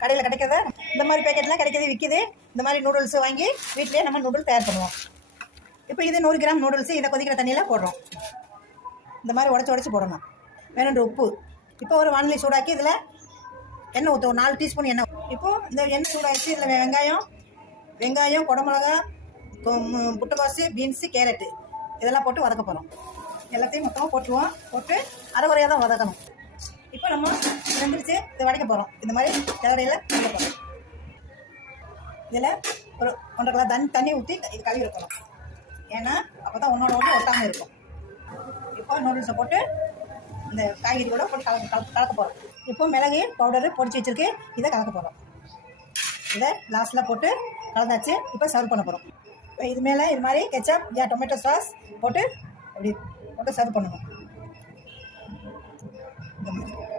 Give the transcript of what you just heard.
கடையில் கிடைக்கிறத இந்த மாதிரி பேக்கெட்லாம் கிடைக்கிது விற்கிது. இந்த மாதிரி நூடுல்ஸ் வாங்கி வீட்டிலேயே நம்ம நூடுல்ஸ் தயார் பண்ணுவோம். இப்போ இது 100 கிராம் நூடுல்ஸு இதை கொதிக்கிற தண்ணியில் போடுறோம். இந்த மாதிரி உடச்சி போடணும். வேணுன்ற உப்பு. இப்போ ஒரு வானிலை சூடாக்கி இதில் எண்ணெய் ஊற்றுவோம். 4 டீஸ்பூன் எண்ணெய். இப்போது இந்த எண்ணெய் சூடாக்கி இதில் வெங்காயம் குடமிளகா புட்டுக்கோசு பீன்ஸு கேரட்டு இதெல்லாம் போட்டு வதக்க போகிறோம். எல்லாத்தையும் மொத்தமாக போட்டுருவோம். போட்டு அரைகுறையாக தான் வதக்கணும். இப்போ நம்ம வெந்துருச்சு, இதை வடைக்க போகிறோம். இந்த மாதிரி கிளறையில் வதக்க போகிறோம். இதில் ஒரு 1.5 கிலோ தண்ணி ஊற்றி இது கழுவி வைக்கணும். ஏன்னா அப்போ தான் ஒன்றோட ஒன்று ஒட்டாமல் இருக்கும். இப்போ நூடுல்ஸை போட்டு இந்த காய்கறி கூட போட்டு கலக்க போகிறோம். இப்போ மிளகு பவுடரு பொடிச்சு வச்சுருக்கு, இதை கலக்க போகிறோம். இதை லாஸ்ட்டில் போட்டு கலந்தாச்சு. இப்போ சர்வ் பண்ண போகிறோம். இப்போ இது மேலே இது மாதிரி கெச்சப் டொமேட்டோ சாஸ் போட்டு அப்படி போட்டு சர்வ் பண்ணணும். இந்த மாதிரி